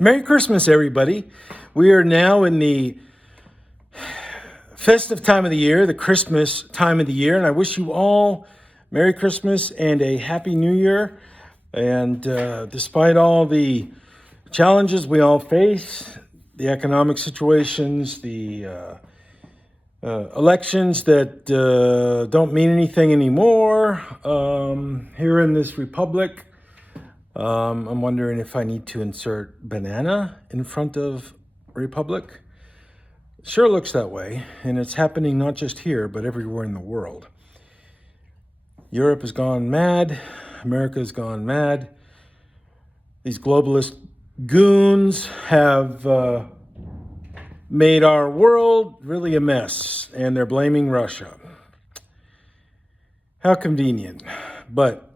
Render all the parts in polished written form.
Merry Christmas, everybody. We are now in the festive time of the year, the Christmas time of the year, and I wish you all Merry Christmas and a Happy New Year. And despite all the challenges we all face, the economic situations, the elections that don't mean anything anymore here in this republic, I'm wondering if I need to insert banana in front of republic. Sure looks that way, and it's happening not just here, but everywhere in the world. Europe has gone mad. America has gone mad. These globalist goons have made our world really a mess, and they're blaming Russia. How convenient, but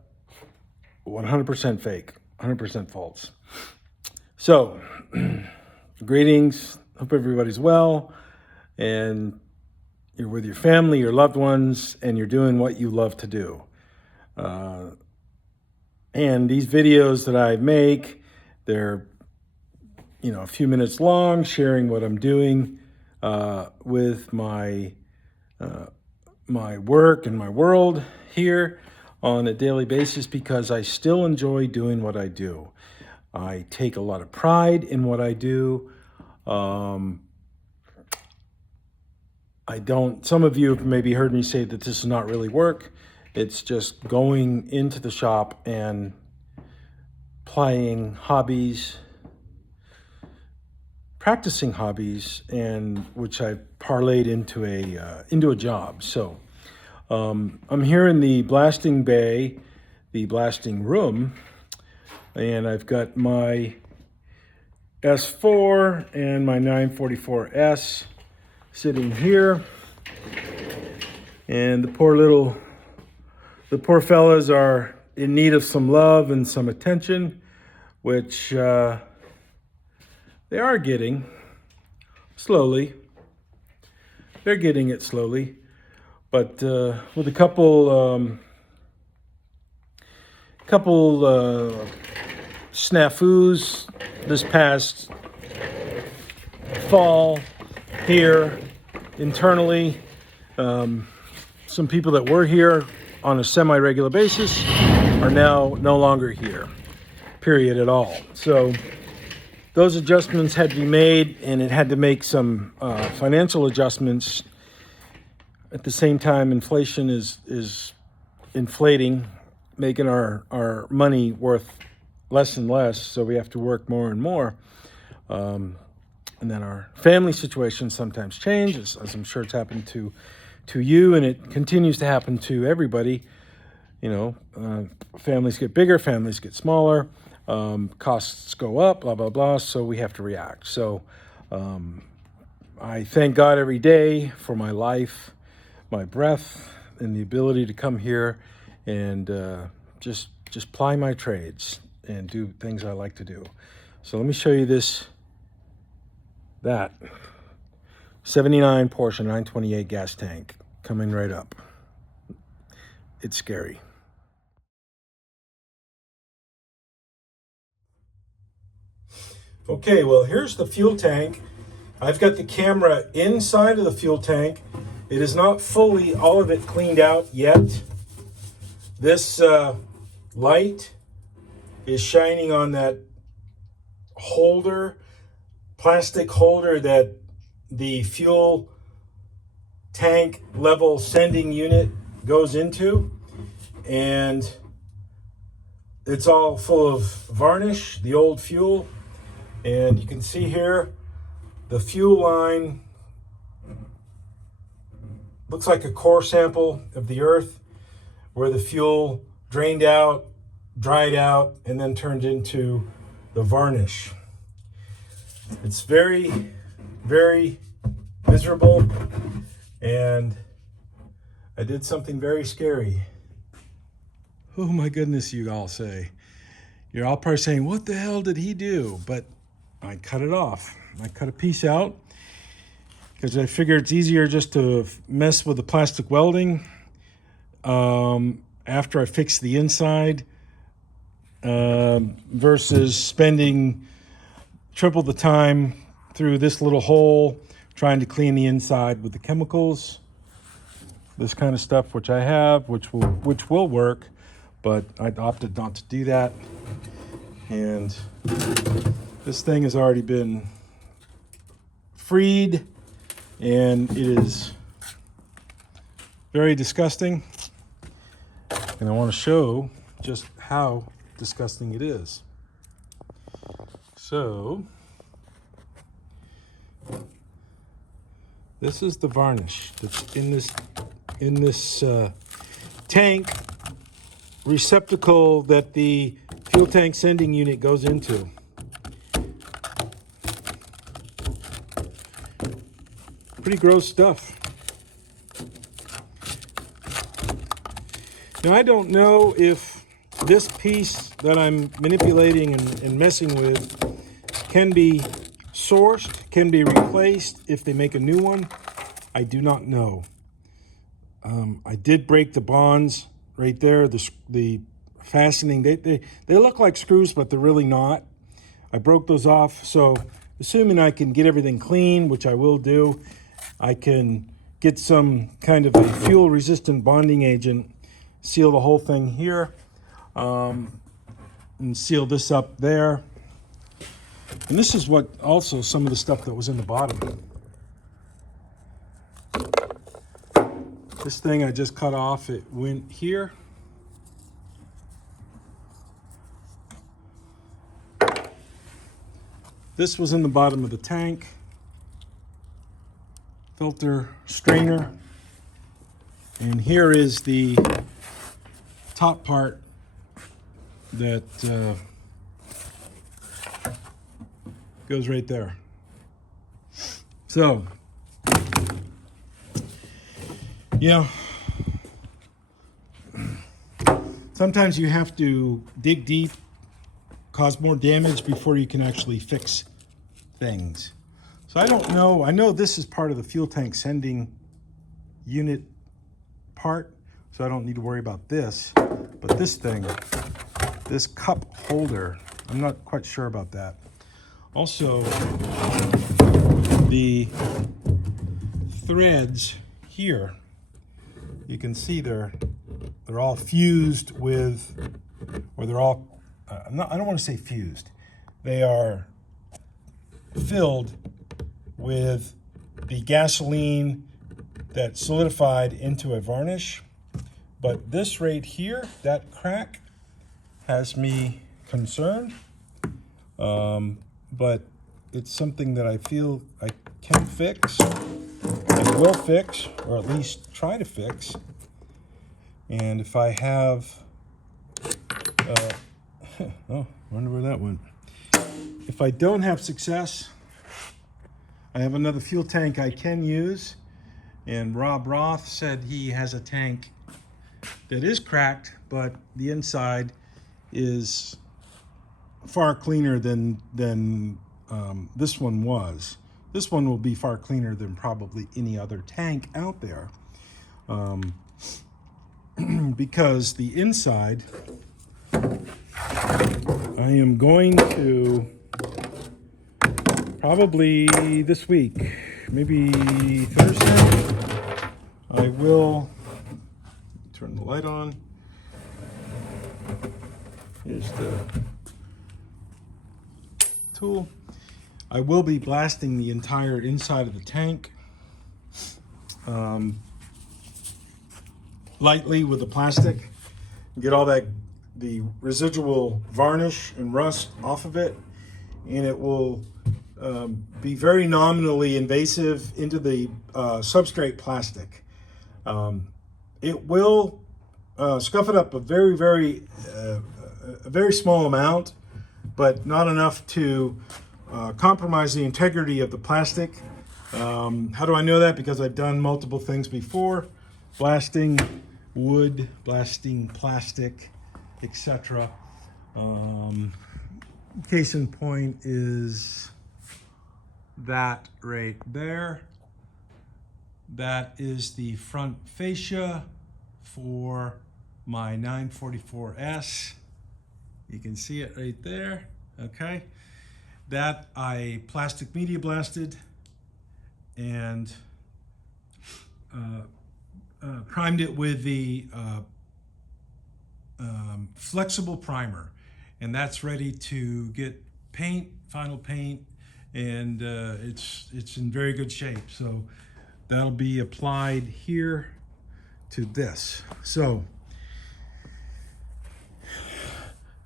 100% fake, 100% false. So, greetings. Hope everybody's well, and you're with your family, your loved ones, and you're doing what you love to do. And these videos that I make, they're a few minutes long, sharing what I'm doing with my work and my world here on a daily basis, because I still enjoy doing what I do. I take a lot of pride in what I do. Some of you have maybe heard me say that this is not really work. It's just going into the shop and playing hobbies, practicing hobbies, and which I've parlayed into a job. So I'm here in the blasting bay, the blasting room, and I've got my S4 and my 944S sitting here, and the poor fellas are in need of some love and some attention, which they are getting slowly. They're getting it slowly, but with a couple snafus this past fall here internally. Some people that were here on a semi-regular basis are now no longer here, period, at all. So those adjustments had to be made, and it had to make some financial adjustments. At the same time, inflation is inflating, making our money worth less and less, so we have to work more and more. And then our family situations sometimes change, as I'm sure it's happened to you, and it continues to happen to everybody. Families get bigger, families get smaller, costs go up, blah, blah, blah, so we have to react. So I thank God every day for my life, my breath, and the ability to come here and just ply my trades and do things I like to do. So let me show you that 79 Porsche 928 gas tank coming right up. It's scary. Okay, well, here's the fuel tank. I've got the camera inside of the fuel tank. It is not fully, all of it cleaned out yet. This light is shining on that plastic holder that the fuel tank level sending unit goes into, and it's all full of varnish, the old fuel. And you can see here the fuel line looks like a core sample of the earth, where the fuel drained out, dried out, and then turned into the varnish. It's very, very miserable, and I did something very scary. Oh my goodness, you all say. You're all probably saying, what the hell did he do? But I cut it off. I cut a piece out because I figure it's easier just to mess with the plastic welding after I fix the inside versus spending triple the time through this little hole trying to clean the inside with the chemicals. This kind of stuff, which I have, which will work, but I opted not to do that. And this thing has already been freed, and it is very disgusting. And I want to show just how disgusting it is. So, this is the varnish that's in this tank receptacle that the fuel tank sending unit goes into. Pretty gross stuff. Now, I don't know if this piece that I'm manipulating and messing with can be sourced, can be replaced if they make a new one. I do not know. I did break the bonds right there, the fastening. They look like screws, but they're really not. I broke those off, so assuming I can get everything clean, which I will do, I can get some kind of a fuel-resistant bonding agent, seal the whole thing here, and seal this up there. And this is what also some of the stuff that was in the bottom. This thing I just cut off, it went here. This was in the bottom of the tank. Filter strainer. And here is the top part that goes right there. So, yeah, sometimes you have to dig deep, cause more damage before you can actually fix things. So I don't know. I know this is part of the fuel tank sending unit part, so I don't need to worry about this. But this thing, this cup holder, I'm not quite sure about that. Also, the threads here, you can see they're all fused with, or they're all, I don't want to say fused. They are filled with the gasoline that solidified into a varnish. But this right here, that crack, has me concerned. But it's something that I feel I can fix and will fix, or at least try to fix. And if I have, oh, I wonder where that went. If I don't have success, I have another fuel tank I can use. And Rob Roth said he has a tank that is cracked, but the inside is far cleaner than this one was. This one will be far cleaner than probably any other tank out there. Because the inside, I am going to probably this week, maybe Thursday, I will turn the light on. Here's the tool. I will be blasting the entire inside of the tank lightly with the plastic, get all the residual varnish and rust off of it, and it will be very nominally invasive into the substrate plastic. It will scuff it up a very small amount, but not enough to compromise the integrity of the plastic. How do I know that? Because I've done multiple things before, blasting wood, blasting plastic, etc. Case in point is that right there. That is the front fascia for my 944S. You can see it right there, okay? That I plastic media blasted and primed it with the flexible primer, and that's ready to get paint, final paint, and it's in very good shape. So that'll be applied here to this. So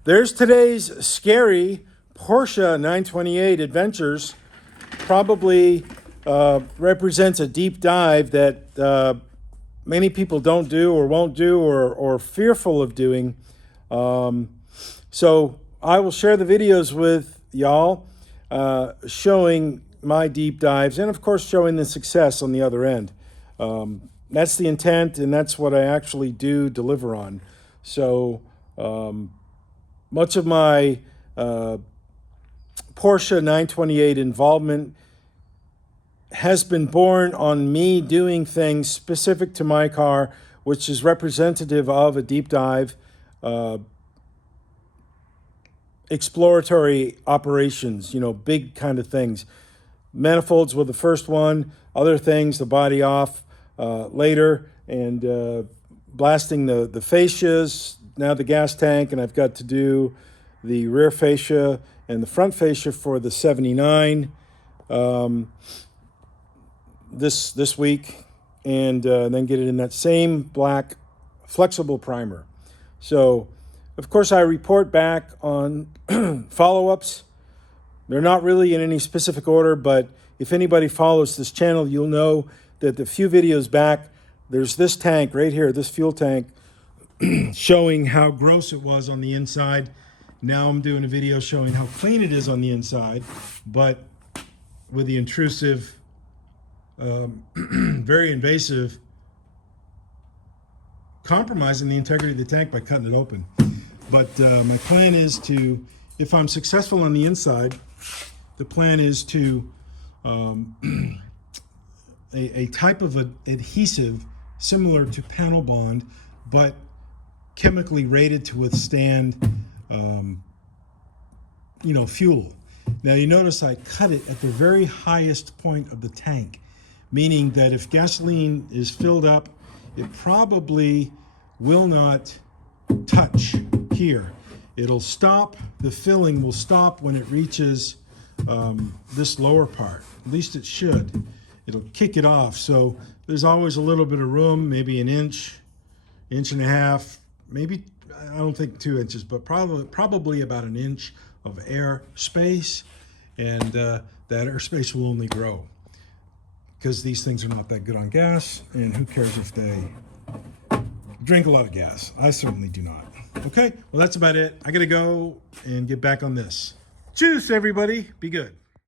there's today's scary Porsche 928 Adventures. Probably represents a deep dive that many people don't do or won't do or fearful of doing. So I will share the videos with y'all, showing my deep dives and of course showing the success on the other end. That's the intent, and that's what I actually do deliver on. So much of my Porsche 928 involvement has been born on me doing things specific to my car, which is representative of a deep dive, exploratory operations, you know, big kind of things. Manifolds were the first one, other things, the body off later, and blasting the fascias, now the gas tank, and I've got to do the rear fascia and the front fascia for the 79 this week, and then get it in that same black flexible primer. So of course I report back on follow-ups. They're not really in any specific order, but if anybody follows this channel, you'll know that the few videos back, there's this tank right here, this fuel tank, showing how gross it was on the inside. Now I'm doing a video showing how clean it is on the inside, but with the intrusive, very invasive, compromising the integrity of the tank by cutting it open. But my plan is to, if I'm successful on the inside, the plan is to a type of adhesive similar to panel bond, but chemically rated to withstand fuel. Now you notice I cut it at the very highest point of the tank, meaning that if gasoline is filled up, it probably will not touch here. It'll stop, the filling will stop when it reaches this lower part. At least it should. It'll kick it off. So there's always a little bit of room, maybe an inch, inch and a half, maybe, I don't think 2 inches, but probably about an inch of air space, and that air space will only grow because these things are not that good on gas, and who cares if they drink a lot of gas? I certainly do not. Okay, well that's about it. I gotta go and get back on this. Cheers, everybody. Be good.